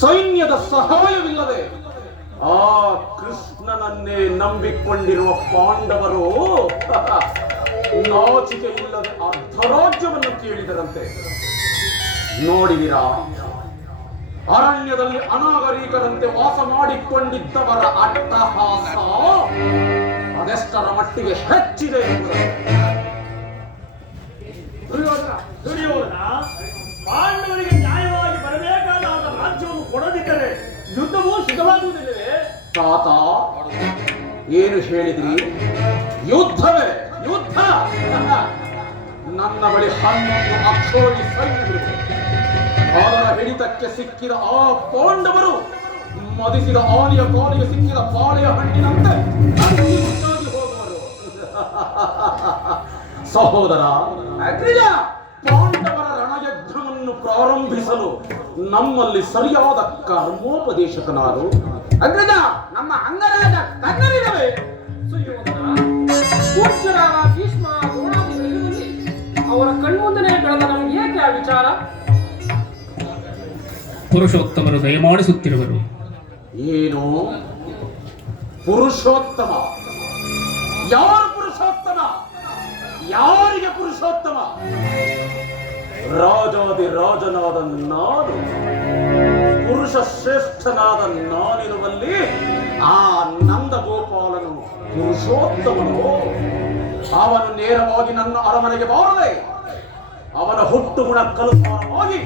ಸೈನ್ಯದ ಸಹಾಯವಿಲ್ಲದೆ ಆ ಕೃಷ್ಣನನ್ನೇ ನಂಬಿಕೊಂಡಿರುವ ಪಾಂಡವರು ನಾಚಿಕೆ ಇಲ್ಲದೆ ಅರ್ಧರಾಜ್ಯವನ್ನು ಕೇಳಿದರಂತೆ. ನೋಡಿದಿರಾ, ಅರಣ್ಯದಲ್ಲಿ ಅನಾಗರಿಕರಂತೆ ವಾಸ ಮಾಡಿಕೊಂಡಿದ್ದವರ ಅಟ್ಟಹಾಸ ಅದೆಷ್ಟರ ಮಟ್ಟಿಗೆ ಹೆಚ್ಚಿದೆ ಎಂಬುದನ್ನು ದುರ್ಯೋಧನ ಪಾಂಡವರಿಗೆ ನ್ಯಾಯವಾಗಿ ಬರಬೇಕಾದ ರಾಜ್ಯವನ್ನು ಕೊಡದಿದ್ದರೆ ಯುದ್ಧವೂ ಸಿದ್ಧವಾಗುವುದಿಲ್ಲವೇ? ತಾತ, ಏನು ಹೇಳಿದ್ರಿ? ಯುದ್ಧವೇ ಯುದ್ಧ? ನನ್ನ ಬಳಿ 11 ಅಕ್ಷೋಣಿ ಸೈನ್ಯವಿದೆ. ಅದರ ಹಿಡಿತಕ್ಕೆ ಸಿಕ್ಕಿದ ಆ ಪಾಂಡವರು ಮದಿಸಿದ ಆನೆಯ ಕಾಲಿಗೆ ಸಿಕ್ಕಿದ ಬಾಳೆಯ ಹಣ್ಣಿನಂತೆ ಮುಚ್ಚಾಗಿ ಹೋಗುವರು. ಸಹೋದರ ಅಗ್ನಿಜ, ಪಾಂಡವರ ರಣಯಜ್ಞವನ್ನು ಪ್ರಾರಂಭಿಸಲು ನಮ್ಮಲ್ಲಿ ಸರಿಯಾದ ಕರ್ಮೋಪದೇಶಕನಾರು ಅಗ್ರಜ, ನಮ್ಮ ಅಂಗರಾಜ ಕರ್ಣನಿಲ್ಲವೇ? ಪೂಜ್ಯರಾದ ಭೀಷ್ಮ ದ್ರೋಣಾದಿಗಳಲ್ಲಿ ಅವರ ಕಣ್ಮುಂದನೆ ಬೆಳೆದ ನಮಗೆ ಏಕೆ ಆ ವಿಚಾರ? ಪುರುಷೋತ್ತಮರು ದಯಮಾಡಿಸುತ್ತಿರುವರು. ಏನು ಪುರುಷೋತ್ತಮ? ಯಾರು ಪುರುಷೋತ್ತಮ? ಯಾರಿಗೆ ಪುರುಷೋತ್ತಮ? ರಾಜಾದಿ ರಾಜನಾದ ನಾನು, ಪುರುಷ ಶ್ರೇಷ್ಠನಾದ ನಾನಿರುವಲ್ಲಿ ಆ ನಂದಗೋಪಾಲನು ಪುರುಷೋತ್ತಮನು. ಅವನು ನೇರವಾಗಿ ನನ್ನ ಅರಮನೆಗೆ ಬಾರದೆ ಅವನ ಹುಟ್ಟು ಗುಣಕ್ಕನುಸಾರವಾಗಿ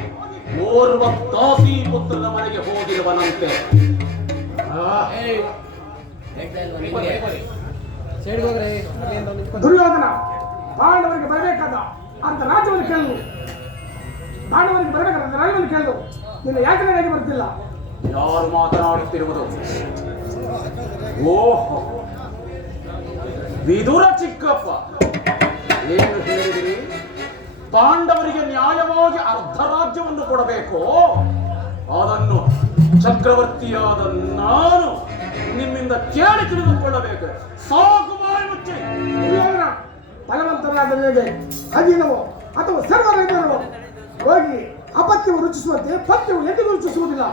ಓರ್ವ ದಾಸಿ ಪುತ್ರನ ಮನೆಗೆ ಹೋಗಿರುವನಂತೆ. ದುರ್ಯೋಧನ ಪಾಂಡವರಿಗೆ ಬರಬೇಕಾದ ಅಂತ ರಾಜ್ಯವನ್ನು ಕೇಳಲು, ಪಾಂಡವರಿಗೆ ಬರಬೇಕಾದ ರಾಜ್ಯವನ್ನು ಕೇಳಲು ನಿನ್ನ ಯಾತನೆಗಾಗಿ ಬರ್ತಿಲ್ಲ. ಯಾರು ಮಾತನಾಡುತ್ತಿರುವುದು? ಓಹೋ, ವಿದುರ ಚಿಕ್ಕಪ್ಪ. ಏನು ಹೇಳಿದಿರಿ? ಪಾಂಡವರಿಗೆ ನ್ಯಾಯವಾಗಿ ಅರ್ಧ ರಾಜ್ಯವನ್ನು ಕೊಡಬೇಕು. ಅದನ್ನು ಚಕ್ರವರ್ತಿಯಾದ ನಾನು ನಿಮ್ಮಿಂದ ಕೇಳಿ ತಿಳಿದುಕೊಳ್ಳಬೇಕು. ಸಾಕು, ಬಾಯಿ ಮುಚ್ಚಿ. ಭಗವಂತನಾದ ನಿನಗೆ ಅಧೀನವೋ ಅಥವಾ ಸರ್ವರೈತನವೋ ಹೋಗಿ ಅಪತ್ಯವು ರುಚಿಸುವಂತೆ ಪಥ್ಯವು ಎಂದಿಗೂ ರುಚಿಸುವುದಿಲ್ಲ.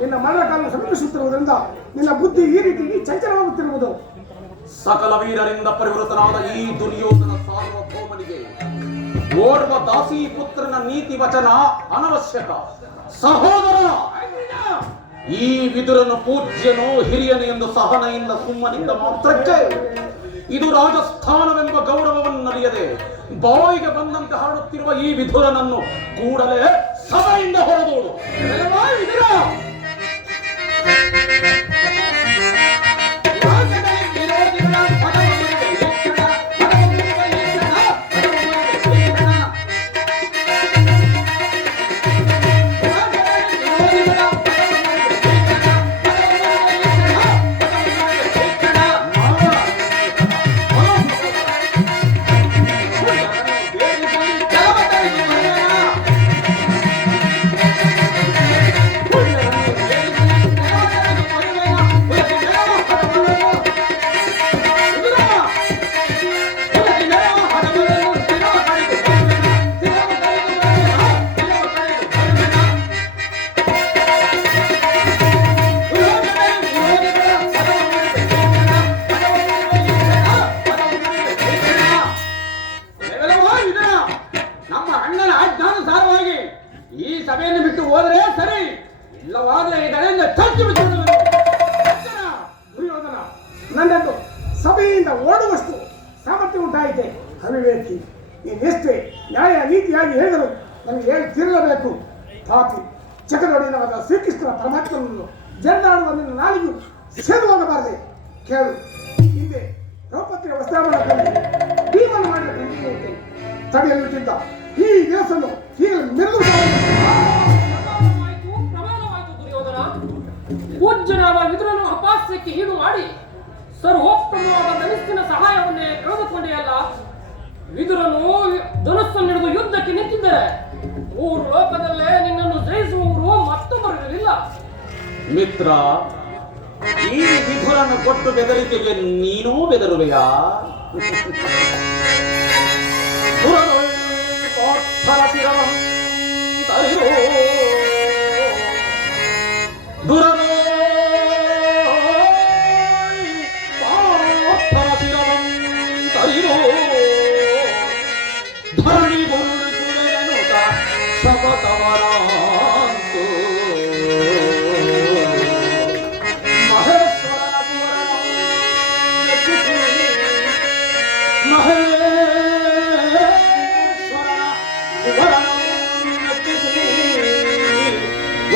ನಿನ್ನ ಮರಣಕಾಲ ಸಮೀಪಿಸುತ್ತಿರುವುದರಿಂದ ನಿನ್ನ ಬುದ್ಧಿ ಈ ರೀತಿ ಚಂಚಲವಾಗುತ್ತಿರುವುದು. ಸಕಲ ವೀರರಿಂದ ಪರಿವೃತನಾದ ಈ ದುರ್ಯೋಧನ ಸಾರ್ವಭೌಮನಿಗೆ ಓರ್ವ ದಾಸಿ ಪುತ್ರನ ನೀತಿ ವಚನ ಅನವಶ್ಯಕ. ಸಹೋದರ, ಈ ವಿದುರನು ಪೂಜ್ಯನೋ ಹಿರಿಯನು ಎಂದು ಸಹನೆಯಿಂದ ಸುಮ್ಮನಿಂದ ಮಾತ್ರಕ್ಕೆ ಇದು ರಾಜಸ್ಥಾನವೆಂಬ ಗೌರವವನ್ನರಿಯದೆ ಬಾಯಿಗೆ ಬಂದಂತೆ ಹರಡುತ್ತಿರುವ ಈ ವಿದುರನನ್ನು ಕೂಡಲೇ ಸಭೆಯಿಂದ ಹೊರದೋಡು. ಈ ಸಭೆಯನ್ನು ಬಿಟ್ಟು ಹೋದರೆ ಸರಿ, ಇಲ್ಲವಾದರೆ ಇದರಿಂದ ಚರ್ಚೆ ದುರ್ಯೋಧನ ನನ್ನನ್ನು ಸಭೆಯಿಂದ ಓಡುವಷ್ಟು ಸಾಮರ್ಥ್ಯ ಉಂಟಾಯಿತೆ. ಅವಿವೇಕಿ, ಇನ್ನೆಷ್ಟೇ ನ್ಯಾಯ ನೀತಿಯಾಗಿ ಹೇಳಿದರು ನನಗೆ ಹೇಳಿ ತಿರುಗಬೇಕು. ಪಾಪಿ ಜಗದೊಡೆಯನಾದ ಶ್ರೀಕೃಷ್ಣನ ಪರಮಾತ್ಮನನ್ನು ಜನ್ನಾಡುವ ನಿನ್ನ ನಾಲಿಗೂ ಸೇದು ಹೋಗಬಾರದೆ. ಕೇಳು, ಹಿಂದೆ ದ್ರೌಪದಿಯ ವಸ್ತ್ರಾಭರಣದಲ್ಲಿ ಭೀಮನ ಮಾಡಿದ ಖಂಡಿಕೆ ತಡೆಯಲ್ಪಟ್ಟಿದ್ದ ಈ ದಿವಸನ್ನು ಹೀಗೆ ಮೆರೆದು ಪೂಜ್ಯನಾದ ವಿದುರನು ಅಪಾಸ್ಯಕ್ಕೆ ಹೀಡು ಮಾಡಿ ಸರ್ವೋತ್ತಮವಾದ ಧನುಸ್ಸಿನ ಸಹಾಯವನ್ನೇ ಕಳೆದುಕೊಂಡೆಯಲ್ಲ. ವಿದುರನು ಧನುಸ್ಸನ್ನು ಹಿಡಿದು ಯುದ್ಧಕ್ಕೆ ನಿಂತಿದ್ದರೆ 3 ಲೋಕದಲ್ಲೇ ನಿನ್ನನ್ನು ಜಯಿಸುವವರು ಮತ್ತೊಬ್ಬರಿರಲಿಲ್ಲ. ಮಿತ್ರ, ಈ ವಿದುರನ ಕೊಟ್ಟು ಬೆದರಿಕೆಗೆ ನೀನೂ ಬೆದರುವೆಯಾ? ಪಾರ್ಥರ ಶಿರವಂ ತರಿರೋ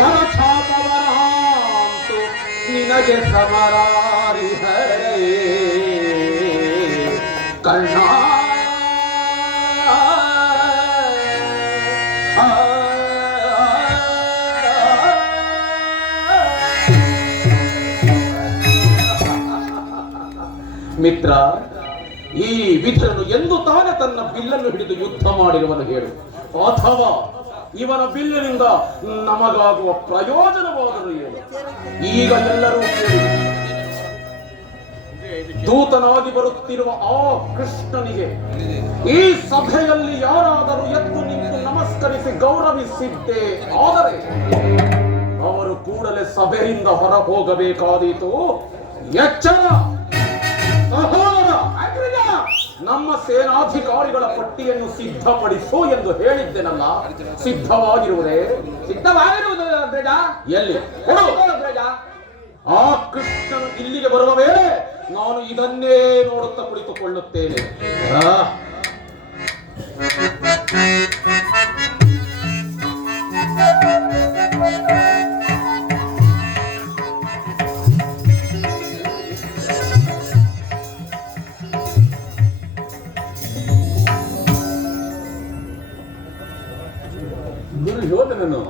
ವರಛಾಪವರಾಂತು ನಿನಗೆ ಸಮರಾರಿ ಹರೇ ಕರ್ಣ ಮಿತ್ರ, ಈ ವಿಧರನು ಎಂದು ತಾನೇ ತನ್ನ ಬಿಲ್ಲನ್ನು ಹಿಡಿದು ಯುದ್ಧ ಮಾಡಿರುವನು ಹೇಳು, ಅಥವಾ ಇವನ ಬಿಲ್ಲಿನಿಂದ ನಮಗಾಗುವ ಪ್ರಯೋಜನವಾದರೂ ಏನು? ಈಗ ಎಲ್ಲರೂ ಕೇಳಿ, ದೂತನಾಗಿ ಬರುತ್ತಿರುವ ಆ ಕೃಷ್ಣನಿಗೆ ಈ ಸಭೆಯಲ್ಲಿ ಯಾರಾದರೂ ಎದ್ದು ನಿಂತು ನಮಸ್ಕರಿಸಿ ಗೌರವಿಸಿದ್ದೇ ಆದರೆ ಅವರು ಕೂಡಲೇ ಸಭೆಯಿಂದ ಹೊರ ಹೋಗಬೇಕಾದೀತು. ಎಚ್ಚರ ಸಹೋದರ, ನಮ್ಮ ಸೇನಾಧಿಕಾರಿಗಳ ಪಟ್ಟಿಯನ್ನು ಸಿದ್ಧಪಡಿಸು ಎಂದು ಹೇಳಿದ್ದೆನಲ್ಲ, ಸಿದ್ಧವಾಗಿರುವುದೇ? ಸಿದ್ಧವಾಗಿರುವುದು ಬ್ರಜ. ಎಲ್ಲಿ ಬ್ರಜ, ಆ ಕೃಷ್ಣನು ಇಲ್ಲಿಗೆ ಬರುವ ವೇಳೆ ನಾನು ಇದನ್ನೇ ನೋಡುತ್ತಾ ಕುಳಿತುಕೊಳ್ಳುತ್ತೇನೆ. ದುರ್ಯೋಧನನು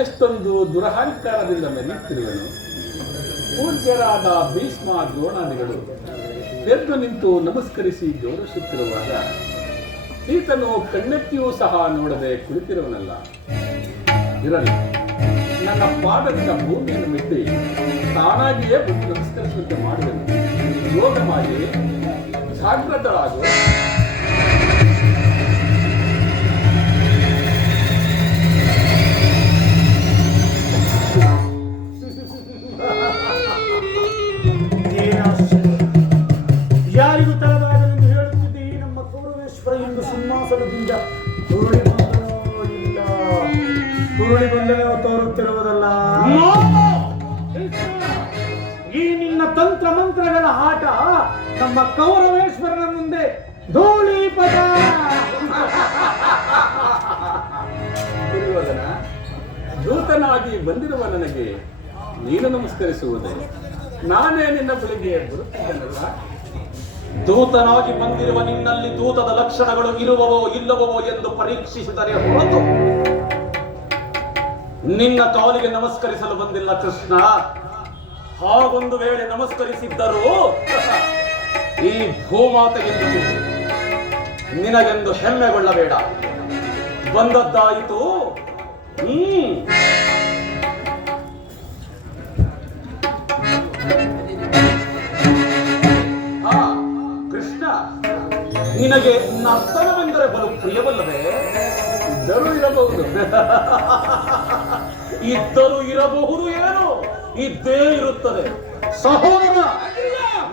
ಎಷ್ಟೊಂದು ದುರಹಂಕಾರದಿಂದ ಮೆರೆಯುತ್ತಿರುವನು. ಪೂಜ್ಯರಾದ ಭೀಷ್ಮ ದ್ರೋಣಾದಿಗಳು ಎದ್ದು ನಿಂತು ನಮಸ್ಕರಿಸಿ ಗೌರವಿಸುತ್ತಿರುವಾಗ ಈತನು ಕಣ್ಣೆತ್ತಿಯೂ ಸಹ ನೋಡದೆ ಕುಳಿತಿರುವನಲ್ಲ. ಇರಲಿ, ನನ್ನ ಪಾದದಿಂದ ಭೂಮಿಯನ್ನು ಮೆಟ್ಟಿ ತಾನಾಗಿಯೇ ಬಂದು ನಮಸ್ಕರಿಸುವಂತೆ ಮಾಡಿದನು. ಯೋಗ ಮಾಡಿ ಜಾಗೃತರಾಗು. ಯಾರಿಗೂ ತರಬಾರದೆಂದು ಹೇಳುತ್ತಿದ್ದೆ. ಈ ನಮ್ಮ ಕೌರವೇಶ್ವರ ಎಂದು ಸಿಂಹಾಸನದಿಂದ ಉರುಳಿ ಬಂದನೋ ಇಲ್ಲ, ಉರುಳಿ ಬಂದನೋ ತೋರುತ್ತಿರುವುದಲ್ಲ. ಈ ನಿನ್ನ ತಂತ್ರ ಮಂತ್ರಗಳ ಆಟ ನಮ್ಮ ಕೌರವೇಶ್ವರನ ಮುಂದೆ ಧೂಳಿಪಟ. ದುರ್ಯೋಧನ, ದೂತನಾಗಿ ಬಂದಿರುವ ನನಗೆ ನೀನು ನಮಸ್ಕರಿಸುವುದೇ? ನಾನೇ ನಿನ್ನ ಬಳಿಗೆ ಬರುತ್ತಿದ್ದನಲ್ಲ. ದೂತನಾಗಿ ಬಂದಿರುವ ನಿನ್ನಲ್ಲಿ ದೂತದ ಲಕ್ಷಣಗಳು ಇರುವವೋ ಇಲ್ಲವೋ ಎಂದು ಪರೀಕ್ಷಿಸಿದರೆ ಹೊರತು ನಿನ್ನ ಕಾಲಿಗೆ ನಮಸ್ಕರಿಸಲು ಬಂದಿಲ್ಲ ಕೃಷ್ಣ. ಹಾಗೊಂದು ವೇಳೆ ನಮಸ್ಕರಿಸಿದ್ದರೂ ಈ ಭೂಮಾತೆಗೆಂದು ನಿನಗೆಂದು ಹೆಮ್ಮೆಗೊಳ್ಳಬೇಡ. ಬಂದದ್ದಾಯಿತು. ಕೃಷ್ಣ, ನಿನಗೆ ನರ್ತನವೆಂದರೆ ಬಲು ಪ್ರಿಯವಲ್ಲವೇ? ಇದ್ದರೂ ಇರಬಹುದು. ಇದ್ದರೂ ಇರಬಹುದು, ಏನು ಇದ್ದೇ ಇರುತ್ತದೆ. ಸಹೋದರ,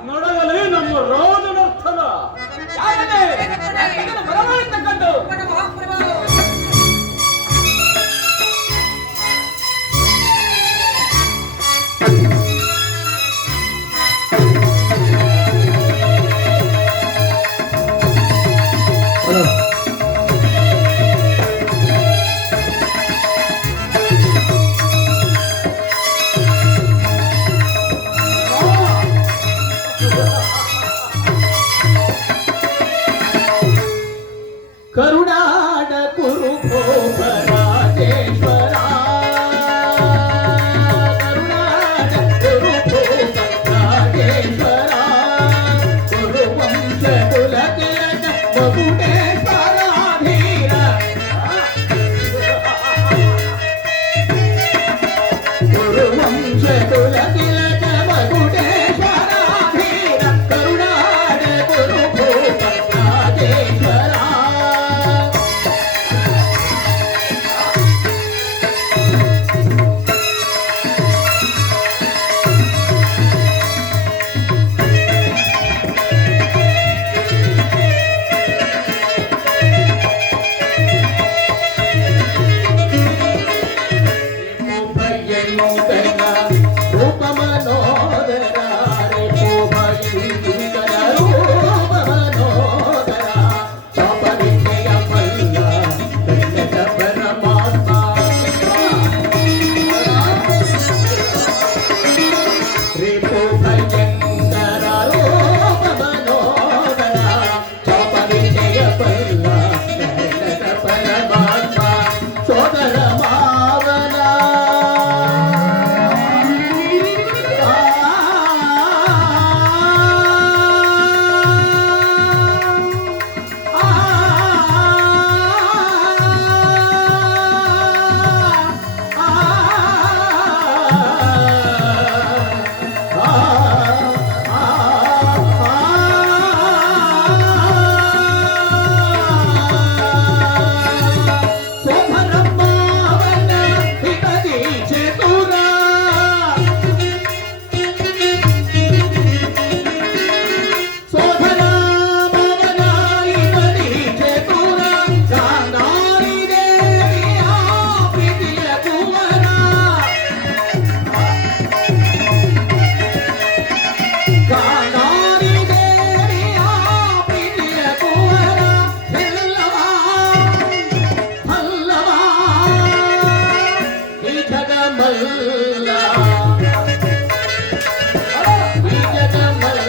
ನಡೆಯಲೇ ನಮ್ಮ ರಾಜನರ್ತನ. ಕರುಣಾಡ ಕುರು ರಾಜೇಶ್ವರ, ಕರುಣಾಡ ಕುರು ರಾಜೇಶ್ವರ, ಕುರು ವಂಶ ಕುಲತಿಲಕ ಮಗುಟೇಶ್ವರ ಧೀರ, ಕುರು ವಂಶ ಕುಲತಿಲಕ ಮಗುಟೇಶ್ವರ ಧೀರ, ಕರುಣಾಡ ಕುರು ರಾಜೇಶ್ವರ. ಜಗಮಲ್ಲ ಈ ಜಗಮಲ್ಲ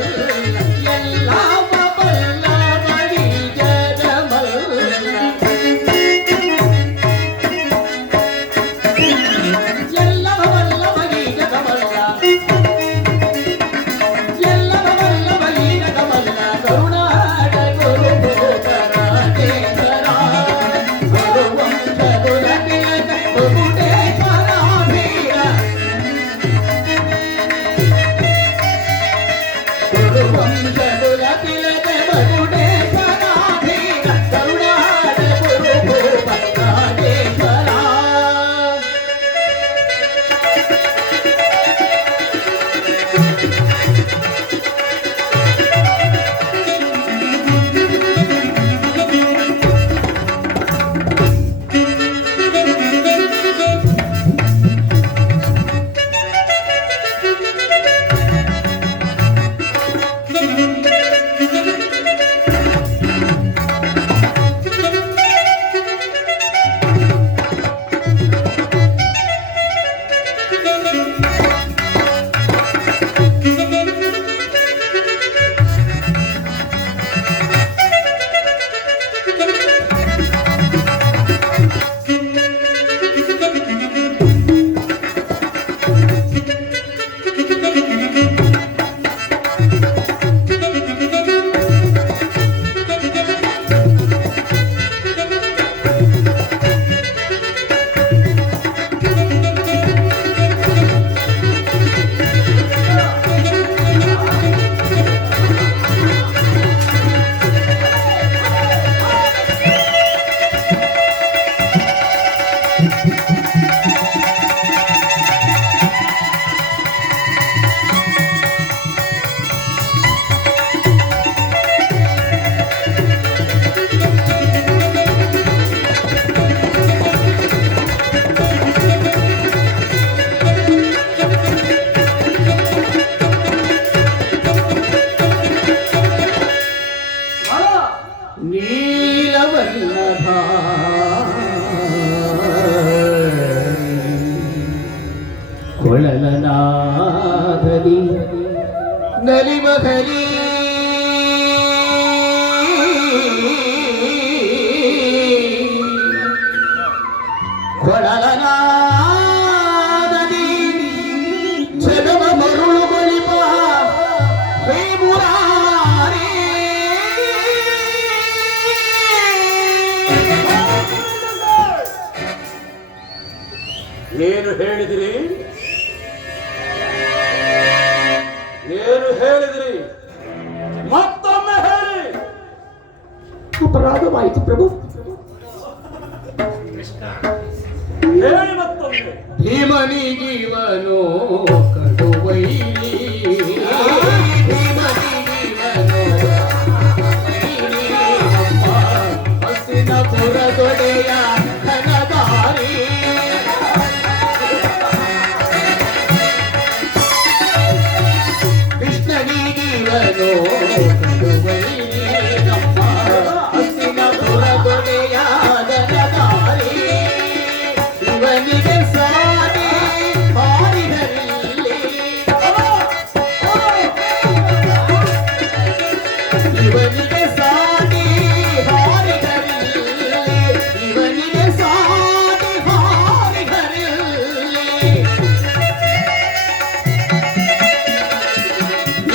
ಎಲ್ಲ ಬಲ್ಲ ಮಡಿ ಜಗಮಲ್ಲ ಎಲ್ಲ ಬಲ್ಲ ಮಡಿ ಜಗಮಲ್ಲ ಎಲ್ಲ ಬಲ್ಲ ಮಡಿ ಜಗಮಲ್ಲ ಕರುಣಾಡ ಗುರು ಭೂತರಾಜೇಶ್ವರ ಗುರುವಂಶ ಗುಣತಿಲಕ ಬಹುಡೇಶ್ವರ ವೀರ ಗುರುವಂಶ ಗುಣತಿಲಕ ಬಹುಡೇಶ್ವರ ವೀರ ಕರುಣಾಡ ಗುರು ಭೂತರಾಜೇಶ್ವರ ನೀಲವಲ್ಲಭ ಕೊಳಲನಾದದಿ ನಲಿಮಹಲಿ ಕೊಳಲನಾದದಿ ಜಗವ ಮರುಳುಗೊಳಿಪ ಹೇ ಮುರಾರಿ ಏನು ಹೇಳಿದಿರಿ? ಏನು ಹೇಳಿದಿರಿ? ಮತ್ತೊಮ್ಮೆ ಹೇಳಿ. ಅಪರಾಧವಾಯಿತು ಪ್ರಭು. ಹೇಳಿ ಮತ್ತೊಮ್ಮೆ. ಭೀಮನಿಗಿವನು ಕಡುವೈರಿ ಭೀಮನಿಗಿವನು ಅಮ್ಮ ಹಸಿನ ಪುರದೊಡೆಯ ಘನದಾರಿ ಕೃಷ್ಣನಿಗಿವನು ಕಡುವೈರಿ ಅಮ್ಮ ಹಸಿನ ಪುರದೊಡೆಯ ಘನದಾರಿ ಇವನಿಗೆ ಸಾರಿ ಹಾರಿಹರಲ್ಲಿ ಇವನಿಗೆ ಸಾರಿ ಹಾರಿಹರಲ್ಲಿ ಇವನಿಗೆ ಸಾರಿ ಹಾರಿಹರಲ್ಲಿ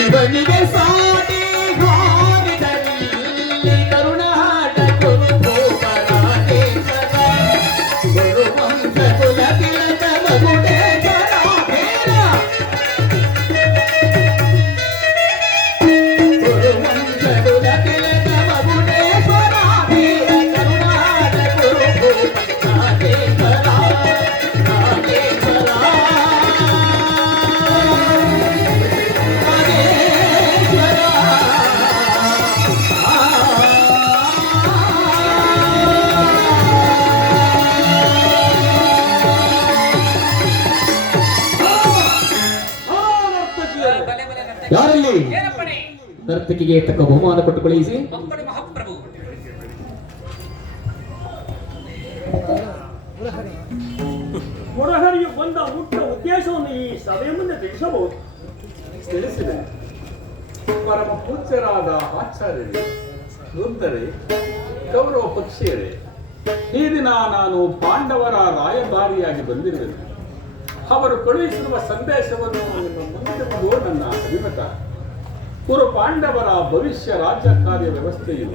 ಇವನಿಗೆ ಸಾರಿ ಹಾರಿಹರಲ್ಲಿ ಕರುಣಾಟ ಗುರು ಭೂಪರಾಜೇಶ್ವರ ಗುರುವಂಶ ಕುಲ ತಿಲಕ ಮಗುಡೇಶ್ವರ ಭೇರ ಗುರುವಂಶ ಕುಲ ತಿಲಕ ಮಗುಡೇಶ್ವರ ಭೇರ ಕರುಣಾಟ ಗುರು ಭೂಪರಾಜೇಶ್ವರ ರಾಜೇಶ್ವರ ಯಾರಲ್ಲಿ ಏನಪ್ಪಣೆ ನರ್ತಕಿಗೆ ತಕ್ಕ ಬಹುಮಾನ ಕೊಟ್ಟು ಕಳುಹಿಸಿ. ಅಪ್ಪಣೆ ಮಹಾಪ್ರಭು. ಮುರಹರಿಯು ಬಂದ ಮುಖ್ಯ ಉದ್ದೇಶವನ್ನು ಈ ಸಭೆಯ ಮುಂದೆ ತಿಳಿಸಬಹುದು. ತಿಳಿಸಿದೆ. ಪರಮ ಪೂಜ್ಯರಾದ ಆಚಾರ್ಯರೇ, ವೃದ್ಧರೇ, ಕೌರವ ಪಕ್ಷಿಯರೇ, ಈ ದಿನ ನಾನು ಪಾಂಡವರ ರಾಯಭಾರಿಯಾಗಿ ಬಂದಿರುವೆನು. ಅವರು ಕಳುಹಿಸಿರುವ ಸಂದೇಶವನ್ನು ನಿಮ್ಮ ಮುಂದಿಡುವುದು ನನ್ನ ಅಭಿಮತ. ಕುರು ಪಾಂಡವರ ಭವಿಷ್ಯ ರಾಜ್ಯ ಕಾರ್ಯ ವ್ಯವಸ್ಥೆಯು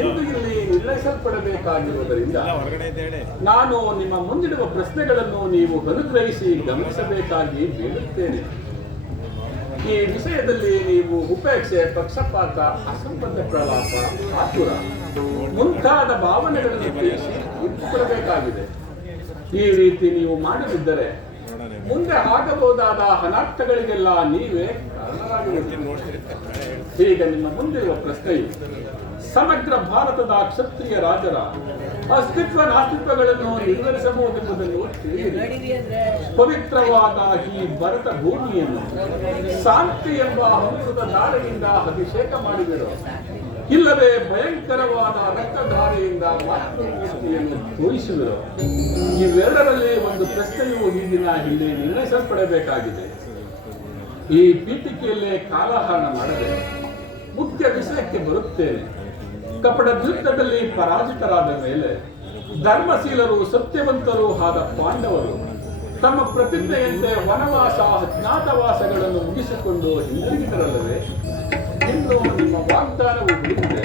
ಇಂದು ಇಲ್ಲಿ ನಿರ್ಣಯಿಸಲ್ಪಡಬೇಕಾಗಿರುವುದರಿಂದ ನಾನು ನಿಮ್ಮ ಮುಂದಿಡುವ ಪ್ರಶ್ನೆಗಳನ್ನು ನೀವು ಅನುಗ್ರಹಿಸಿ ಗಮನಿಸಬೇಕಾಗಿ ಬೇಡುತ್ತೇನೆ. ಈ ವಿಷಯದಲ್ಲಿ ನೀವು ಉಪೇಕ್ಷೆ, ಪಕ್ಷಪಾತ, ಅಸಂಬದ್ಧ ಪ್ರಲಾಪ, ಆತುರ ಮುಂತಾದ ಭಾವನೆಗಳನ್ನು ತಿಳಿಸಿ ಇಟ್ಟುಕೊಡಬೇಕಾಗಿದೆ. ಈ ರೀತಿ ನೀವು ಮಾಡದಿದ್ದರೆ ಮುಂದೆ ಆಗಬಹುದಾದ ಅನರ್ಥಗಳಿಗೆಲ್ಲ ನೀವೇ ಕಾರಣರಾಗಿರುತ್ತೀರಿ. ಈಗ ನಿಮ್ಮ ಮುಂದಿರುವ ಪ್ರಶ್ನೆಯು ಸಮಗ್ರ ಭಾರತದ ಕ್ಷತ್ರಿಯ ರಾಜರ ಅಸ್ತಿತ್ವ ನಾಸ್ತಿತ್ವಗಳನ್ನು ನಿರ್ವಹಿಸಬಹುದೆಂಬುದನ್ನು ತಿಳಿಯಿರಿ. ಪವಿತ್ರವಾದ ಈ ಭರತ ಭೂಮಿಯನ್ನು ಶಾಂತಿ ಎಂಬ ಹಂಸದ ಧಾರೆಯಿಂದ ಅಭಿಷೇಕ ಮಾಡಿದರು, ಇಲ್ಲವೇ ಭಯಂಕರವಾದ ರಕ್ತಧಾರೆಯಿಂದ ಮಾತೃಮೂರ್ತಿಯನ್ನು ತೋರಿಸಿದರು. ಇವೆರಡರಲ್ಲಿ ಒಂದು ಪ್ರಶ್ನೆಯು ಈ ದಿನ ಇಲ್ಲಿ ನಿರ್ಣಯಿಸಲ್ಪಡಬೇಕಾಗಿದೆ. ಈ ಪೀಠಿಕೆಯಲ್ಲೇ ಕಾಲಹರಣ ಮಾಡದೆ ಮುಖ್ಯ ವಿಷಯಕ್ಕೆ ಬರುತ್ತೇನೆ. ಕಪಟ ಯುದ್ಧದಲ್ಲಿ ಪರಾಜಿತರಾದ ಮೇಲೆ ಧರ್ಮಶೀಲರು, ಸತ್ಯವಂತರು ಆದ ಪಾಂಡವರು ತಮ್ಮ ಪ್ರತಿಜ್ಞೆಯಂತೆ ವನವಾಸ, ಅಜ್ಞಾತವಾಸಗಳನ್ನು ಮುಗಿಸಿಕೊಂಡು ಹಿಂದಿರುಗಿದರಲ್ಲವೇ? ಇನ್ನು ನಿಮ್ಮ ವಾಗ್ದಾನವು ಉಳಿದಿದೆ.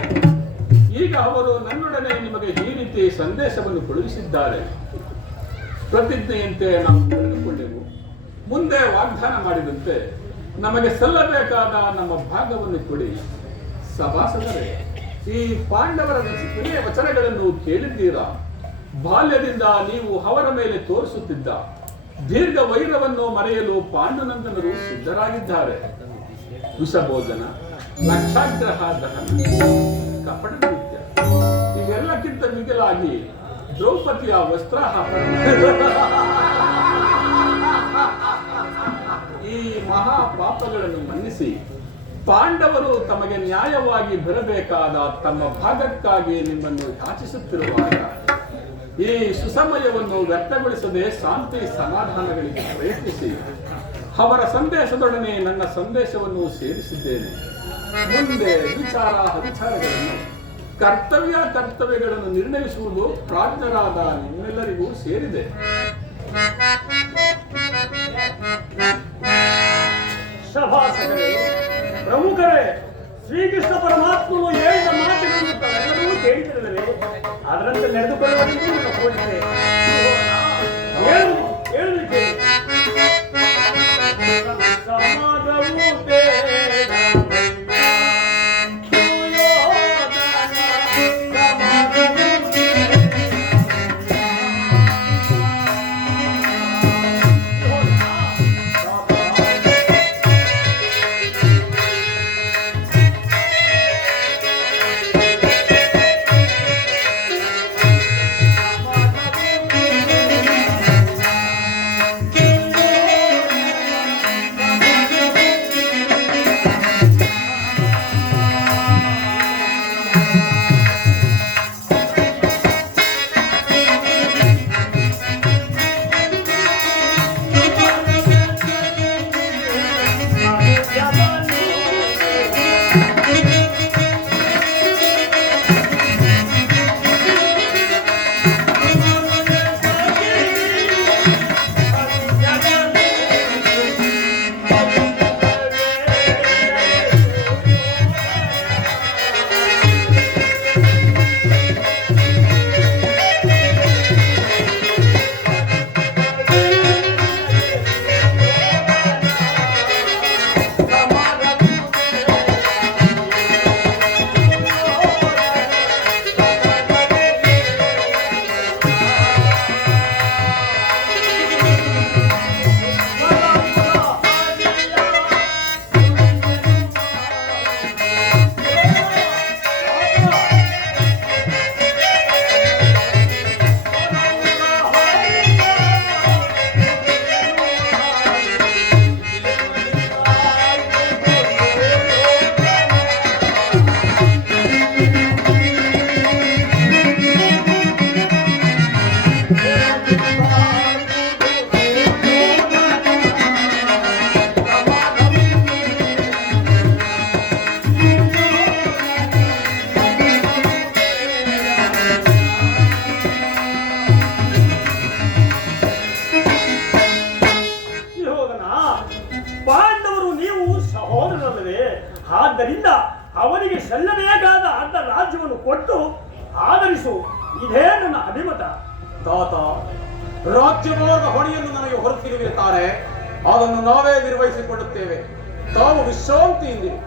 ಈಗ ಅವರು ನನ್ನೊಡನೆ ನಿಮಗೆ ಈ ರೀತಿ ಸಂದೇಶವನ್ನು ಕಳುಹಿಸಿದ್ದಾರೆ. ಪ್ರತಿಜ್ಞೆಯಂತೆ ನಾವು ನಡೆದುಕೊಂಡೆವು. ಮುಂದೆ ವಾಗ್ದಾನ ಮಾಡಿದಂತೆ ನಮಗೆ ಸಲ್ಲಬೇಕಾದ ನಮ್ಮ ಭಾಗವನ್ನು ಕೊಡಿ. ಸಭಾಸದರೇ, ಈ ಪಾಂಡವರ ಕೊನೆಯ ವಚನಗಳನ್ನು ಕೇಳಿದ್ದೀರಾ? ಬಾಲ್ಯದಿಂದ ನೀವು ಅವರ ಮೇಲೆ ತೋರಿಸುತ್ತಿದ್ದ ದೀರ್ಘ ವೈರವನ್ನು ಮರೆಯಲು ಪಾಂಡುನಂದನರು ಸಿದ್ಧರಾಗಿದ್ದಾರೆ. ವಿಷಭೋಜನ, ಲಕ್ಷಾಗ್ರಹ ದಹನ, ಕಪಟ ನೃತ್ಯ, ಇವೆಲ್ಲಕ್ಕಿಂತ ಮಿಗಿಲಾಗಿ ದ್ರೌಪದಿಯ ವಸ್ತ್ರಾಹರಣ, ಈ ಮಹಾ ಪಾಪಗಳನ್ನು ಮನ್ನಿಸಿ ಪಾಂಡವರು ತಮಗೆ ನ್ಯಾಯವಾಗಿ ಬರಬೇಕಾದ ತಮ್ಮ ಭಾಗಕ್ಕಾಗಿ ನಿಮ್ಮನ್ನು ಯಾಚಿಸುತ್ತಿರುವಾಗ ಈ ಸುಸಮಯವನ್ನು ವ್ಯರ್ಥಗೊಳಿಸದೆ ಶಾಂತಿ ಸಮಾಧಾನಗಳಿಗೆ ಪ್ರಯತ್ನಿಸಿ ಅವರ ಸಂದೇಶದೊಡನೆ ನನ್ನ ಸಂದೇಶವನ್ನು ಸೇರಿಸಿದ್ದೇನೆ. ಮುಂದೆ ವಿಚಾರ ಅವಿಚಾರಗಳನ್ನು, ಕರ್ತವ್ಯಗಳನ್ನು ನಿರ್ಣಯಿಸುವುದು ಪ್ರಾಜ್ಞರಾದ ನಿಮ್ಮೆಲ್ಲರಿಗೂ ಸೇರಿದೆ. ಸಭಾಸದರೇ, ಪ್ರಮುಖರೇ, ಶ್ರೀಕೃಷ್ಣ ಪರಮಾತ್ಮನು ಹೇಳಿದ ಮಾತಿನಲ್ಲಿ ತಾವೆಲ್ಲರೂ ಕೇಳಿದಿರುವರೆ, ಅದರಂತೆ ನಡೆದುಕೊಳ್ಳುವಂತೆ ಕೋರಿದೆ. ಹೇಳಲಿಕ್ಕೆ ಸಮಾಜವು ಬೇಡ. ಆದ್ದರಿಂದ ಅವನಿಗೆ ಸಲ್ಲಬೇಕಾದ ಅರ್ಧ ರಾಜ್ಯವನ್ನು ಕೊಟ್ಟು ಆಧರಿಸು. ಇದೇ ನನ್ನ ಅಭಿಮತ. ತಾತ, ರಾಜ್ಯಭಾಗ ಹೊಣೆಯನ್ನು ನನಗೆ ಹೊರತಿರುತ್ತಾರೆ, ಅದನ್ನು ನಾವೇ ನಿರ್ವಹಿಸಿಕೊಳ್ಳುತ್ತೇವೆ. ತಾವು ವಿಶ್ರಾಂತಿಯಿಂದಿರಿ.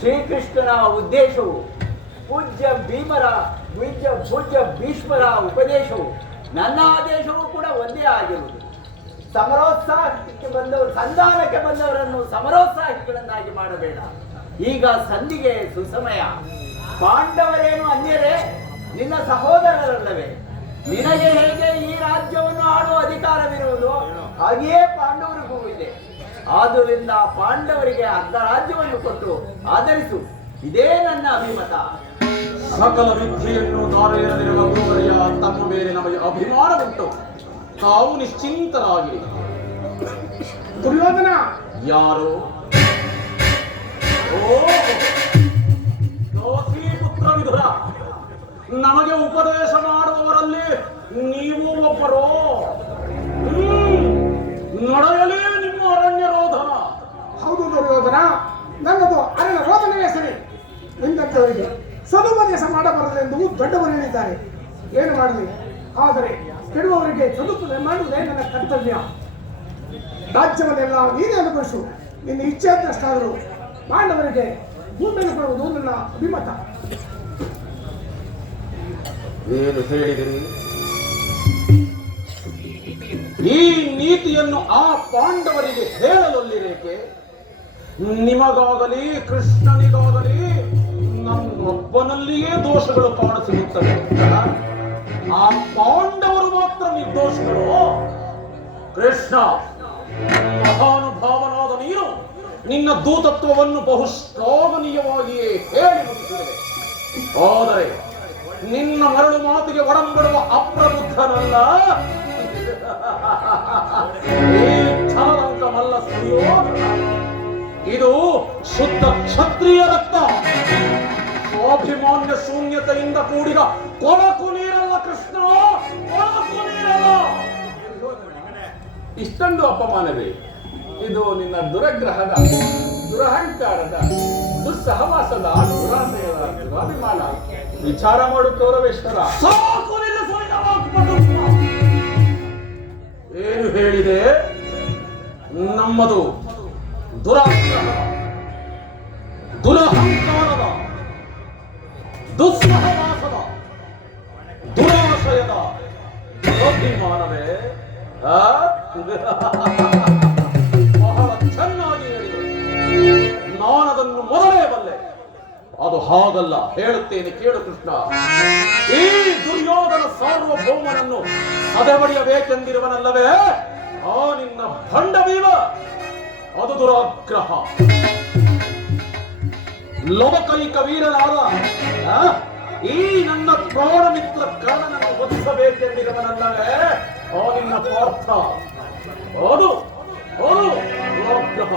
ಶ್ರೀಕೃಷ್ಣನ ಉದ್ದೇಶವು ಪೂಜ್ಯ ಭೀಷ್ಮರ ಉಪದೇಶವು ನನ್ನ ಆದೇಶವೂ ಕೂಡ ಒಂದೇ ಆಗಿರುವುದು. ಸಮರೋತ್ಸಾಹಕ್ಕೆ ಬಂದವರು, ಸಂಧಾನಕ್ಕೆ ಬಂದವರನ್ನು ಸಮರೋತ್ಸಾಹಿಗಳನ್ನಾಗಿ ಮಾಡಬೇಡ. ಈಗ ಸಂಧಿಗೆ ಸುಸಮಯ. ಪಾಂಡವರೇನು ಅನ್ಯರೇ? ನಿನ್ನ ಸಹೋದರರಲ್ಲವೇ? ನಿನಗೆ ಹೇಗೆ ಈ ರಾಜ್ಯವನ್ನು ಆಳುವ ಅಧಿಕಾರವಿರುವುದು, ಹಾಗೆಯೇ ಪಾಂಡವರಿಗೂ ಇದೆ. ಆದುದರಿಂದ ಪಾಂಡವರಿಗೆ ಅರ್ಧ ರಾಜ್ಯವನ್ನು ಕೊಟ್ಟು ಆಧರಿಸು. ಇದೇ ನನ್ನ ಅಭಿಮತ. ಸಕಲ ವಿದ್ಯೆಯನ್ನು ದಾರೆಯಲ್ಲಿರುವ ಗುರುವರಿಯ ತಮ್ಮ ಮೇಲೆ ನಮಗೆ ಅಭಿಮಾನ ಉಂಟು. ತಾವು ನಿಶ್ಚಿಂತರಾಗಿರಿ. ದುರ್ಯೋಧನ ಯಾರು? ದೋಷಿ ಪುತ್ರ ವಿದುರ, ನಮಗೆ ಉಪದೇಶ ಮಾಡುವವರಲ್ಲಿ ನೀವು ಒಬ್ಬರು. ನಡೆಯಲೇ ನಿಮ್ಮ ಅರಣ್ಯ ರೋಧನ. ಹೌದು ದುರ್ಯೋಧನ, ನನ್ನದು ಅರಣ್ಯ ರೋಧನವೇ ಸರಿ. ನಿನ್ನಂತವರಿಗೆ ಸದುಪದೇಶ ಮಾಡಬಾರದೆಂದು ದೊಡ್ಡವರು ಹೇಳಿದ್ದಾರೆ. ಏನು ಮಾಡಲಿ, ಆದರೆ ಕೆಡುವವರಿಗೆ ಸದುಪದೇಶ ಮಾಡುವುದೇ ನನ್ನ ಕರ್ತವ್ಯ. ರಾಜ್ಯವನ್ನೆಲ್ಲ ನೀನೇ ಅನುಭವಿಸು. ನಿನ್ನ ಇಚ್ಛೆಯಷ್ಟಾದರೂ ಪಾಂಡವರಿಗೆ ಭೂಮಿಯನ್ನು ಕೊಡುವುದು ನನ್ನ ಅಭಿಮತ. ಏನು ಹೇಳಿದಿರಿ? ಈ ನೀತಿಯನ್ನು ಆ ಪಾಂಡವರಿಗೆ ಹೇಳಲೊಲ್ಲಿರೇಕೆ? ನಿಮಗಾಗಲಿ ಕೃಷ್ಣನಿಗಾಗಲಿ ನನ್ನೊಬ್ಬನಲ್ಲಿಯೇ ದೋಷಗಳು ಕಾಣಸಿಗುತ್ತವೆ. ಆ ಪಾಂಡವರು ಮಾತ್ರ ನಿರ್ದೋಷಗಳು. ಕೃಷ್ಣ, ಮಹಾನುಭಾವನಾದ ನೀನು ನಿನ್ನ ದೂತತ್ವವನ್ನು ಬಹು ಶ್ಲಾಘನೀಯವಾಗಿಯೇ ಹೇಳಿ ಮುಗಿಸಿದೆ. ಆದರೆ ನಿನ್ನ ಮರಳು ಮಾತಿಗೆ ಒಡಂಬಡುವ ಅಪ್ರಬುದ್ಧನಲ್ಲ ಈ ಛಲದಂಕಮಲ್ಲ ಸುಯೋಧನ. ಇದು ಶುದ್ಧ ಕ್ಷತ್ರಿಯ ರಕ್ತ. ಸ್ವಾಭಿಮಾನ್ಯ ಶೂನ್ಯತೆಯಿಂದ ಕೂಡಿದ ಕೊಳಕು ನೀರಲ್ಲ ಕೃಷ್ಣ, ಕೊಳಕು ನೀರಲ್ಲ. ಇಷ್ಟೊಂದು ಅಪಮಾನವೇ? ಇದು ನಿನ್ನ ದುರಗ್ರಹದ, ದುರಹಂಕಾರದ, ದುಸ್ಸಹವಾಸದ, ದುರಾಸೆಯ ದುರಾಭಿಮಾನ. ವಿಚಾರ ಮಾಡು ಕೌರವೇಶ್ವರ. ಸಾಕು ನಿಲ್ಲಿಸು ನಿನ್ನ ವಾಗ್ಪಟುತ್ವ. ಏನು ಹೇಳಿದೆ? ನಮ್ಮದು ದುರಾಗ್ರಹದ, ದುರಹಂಕಾರದ, ದುಸ್ಸಹವಾಸದ, ದುರಾಶಯದ ದುರಭಿಮಾನವೇ? ಬಹಳ ಚೆನ್ನಾಗಿ ಹೇಳಿದೆ. ನಾನದನ್ನು ಮೊದಲೇ ಬಲ್ಲೆ. ಅದು ಹಾಗಲ್ಲ, ಹೇಳುತ್ತೇನೆ ಕೇಳು ಕೃಷ್ಣ. ಈ ದುರ್ಯೋಧನ ಸಾರ್ವಭೌಮನನ್ನು ಸದೆಬಡಿಯಬೇಕೆಂದಿರುವನಲ್ಲವೇ ಆ ನಿನ್ನ ಭಂಡ ಭೀಮ, ಅದು ದುರಾಗ್ರಹ. ಲೋಕೈಕ ವೀರನಾದ ಈ ನನ್ನ ಪ್ರಾಣ ಮಿತ್ರ ಕರ್ಣನನ್ನು ವಧಿಸಬೇಕೆಂದಿರುವನಲ್ಲವೇ ಆ ನಿನ್ನ ಪಾರ್ಥ. ಅದು ಅದು ದುರಾಗ್ರಹ.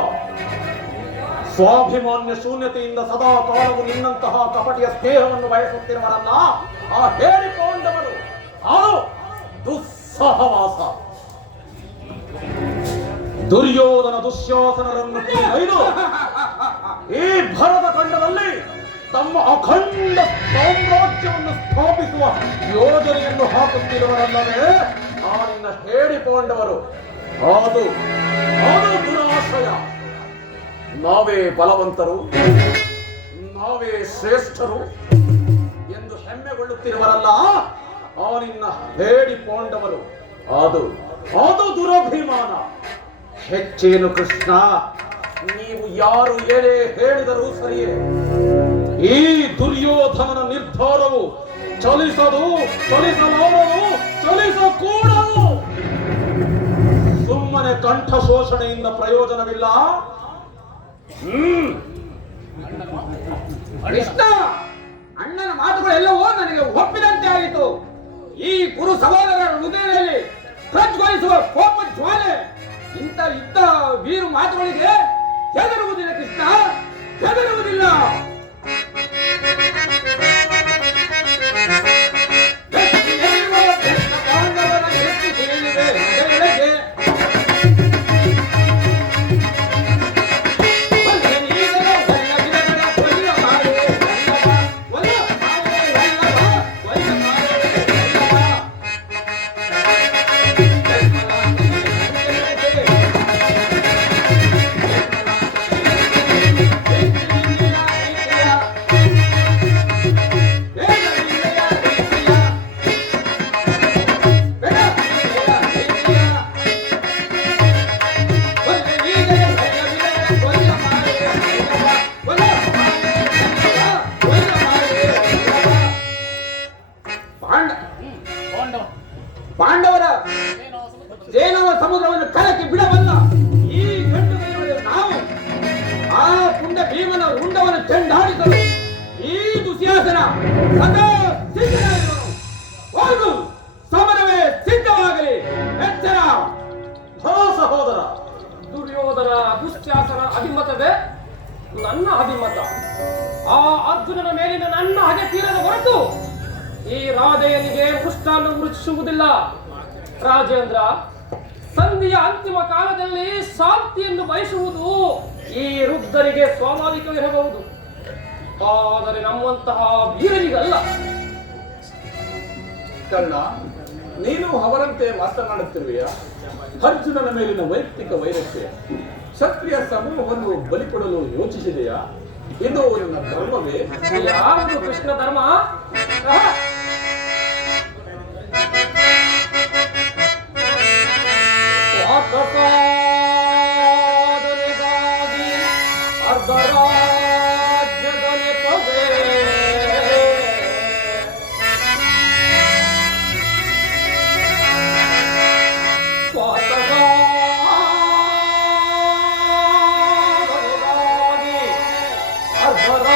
ಸ್ವಾಭಿಮಾನ್ಯ ಶೂನ್ಯತೆಯಿಂದ ಸದಾ ಕಾಲವು ನಿನ್ನಂತಹ ಕಪಟಿಯ ಸ್ನೇಹವನ್ನು ಬಯಸುತ್ತಿರುವರಲ್ಲ ಆ ಹೇಳಿ ಪಾಂಡವರು. ಅದು ದುಸ್ಸಹವಾಸ. ದುರ್ಯೋಧನ ದುಶ್ಯಾಸನರನ್ನು ಕೊಯ್ದು ಈ ಭರದ ಖಂಡದಲ್ಲಿ ತಮ್ಮ ಅಖಂಡ ಸಾಮ್ರಾಜ್ಯವನ್ನು ಸ್ಥಾಪಿಸುವ ಯೋಜನೆಯನ್ನು ಹಾಕುತ್ತಿರುವರಲ್ಲವೇ ಆ ನಿನ್ನ ಹೇಳಿ ಪಾಂಡವರು. ಅದು ಅದು ದುರಾಶಯ. ನಾವೇ ಬಲವಂತರು, ನಾವೇ ಶ್ರೇಷ್ಠರು ಎಂದು ಹೆಮ್ಮೆಗೊಳ್ಳುತ್ತಿರುವರಲ್ಲ ಆ ನಿನ್ನ ಹೇಳಿ ಪಾಂಡವರು. ಅದು ಅದು ದುರಭಿಮಾನ. ಹೆಚ್ಚೇನು ಕೃಷ್ಣ, ನೀವು ಯಾರು ಏನೇ ಹೇಳಿದರೂ ಸರಿಯೇ. ಈ ದುರ್ಯೋಧನನ ನಿರ್ಧಾರವು ಚಲಿಸದು, ಚಲಿಸಲಾರದು, ಚಲಿಸಕೂಡದು. ಸುಮ್ಮನೆ ಕಂಠ ಶೋಷಣೆಯಿಂದ ಪ್ರಯೋಜನವಿಲ್ಲ. ಕೃಷ್ಣ, ಅಣ್ಣನ ಮಾತುಗಳೆಲ್ಲವೂ ನನಗೆ ಒಪ್ಪಿದಂತೆ ಆಯಿತು. ಈ ಗುರು ಸಹೋದರರ ಹೃದಯದಲ್ಲಿ ಪ್ರಜ್ವಲಿಸುವ ಕೋಪ ಜ್ವಾಲೆ ಇಂಥ ಇದ್ದ ವೀರು ಮಾತುಗಳಿಗೆ ಹೆದರುವುದಿಲ್ಲ ಕೃಷ್ಣ, ಹೆದರುವುದಿಲ್ಲ. ಪಾಂಡವರ ಜೇನವ ಸಮುದ್ರವನ್ನು ಕಲಕಿ ಬಿಡಬಲ್ಲ ಈ ಗಂಡು ನಾವು ಆ ಪುಂಡ ಭೀಮನ ರುಂಡವನ್ನು ಚೆಂಡಾಡಿಸಲು ಈ ದುಶ್ಯಾಸನ ಸದಾ ಸಿದ್ಧನಾಗಿರುವನು. ಹೋಗು, ಸಮರವೇ ಸಿದ್ಧವಾಗಲಿ. ಎಚ್ಚರ. ಸಹೋದರ, ದುರ್ಯೋಧನ ದುಶ್ಯಾಸನ ಅಭಿಮತವೇ ನನ್ನ ಅಭಿಮತ. ಆ ಅರ್ಜುನನ ಮೇಲಿನ ನನ್ನ ಹಗೆ ತೀರದ ಹೊರತು ಈ ರಾಧೆಯನಿಗೆ ಮೃಷ್ಟಾನ್ನ ಮೃಚಿಸುವುದಿಲ್ಲ. ರಾಜೇಂದ್ರ, ಸಂಧಿಯ ಅಂತಿಮ ಕಾಲದಲ್ಲಿ ಶಾಂತಿಯನ್ನು ಬಯಸುವುದು ಈ ವೃದ್ಧರಿಗೆ ಸ್ವಾಭಾವಿಕವಿರಬಹುದು, ಆದರೆ ನಮ್ಮಂತಹ ವೀರರಿಗಲ್ಲ. ಕರ್ಣ, ನೀನು ಅವರಂತೆ ಮಾತನಾಡುತ್ತಿರುವೆಯಾ? ಅರ್ಜುನನ ಮೇಲಿನ ವೈಯಕ್ತಿಕ ವೈರಕ್ಕೆ ಕ್ಷತ್ರಿಯ ಸಮೂಹವನ್ನು ಬಲಿಕೊಡಲು ಯೋಚಿಸಿದೆಯಾ? ಇದು ನನ್ನ ಧರ್ಮವೇ? ಯಾವುದು ಕೃಷ್ಣ ಧರ್ಮ? ಸಾಧನೆಗಾಗಿ ಅರ್ಧ ರಾಜ್ಯದ ನೆಪವೇ ಸ್ವಾತಂತ್ರ್ಯಕ್ಕಾಗಿ ಅರ್ಧ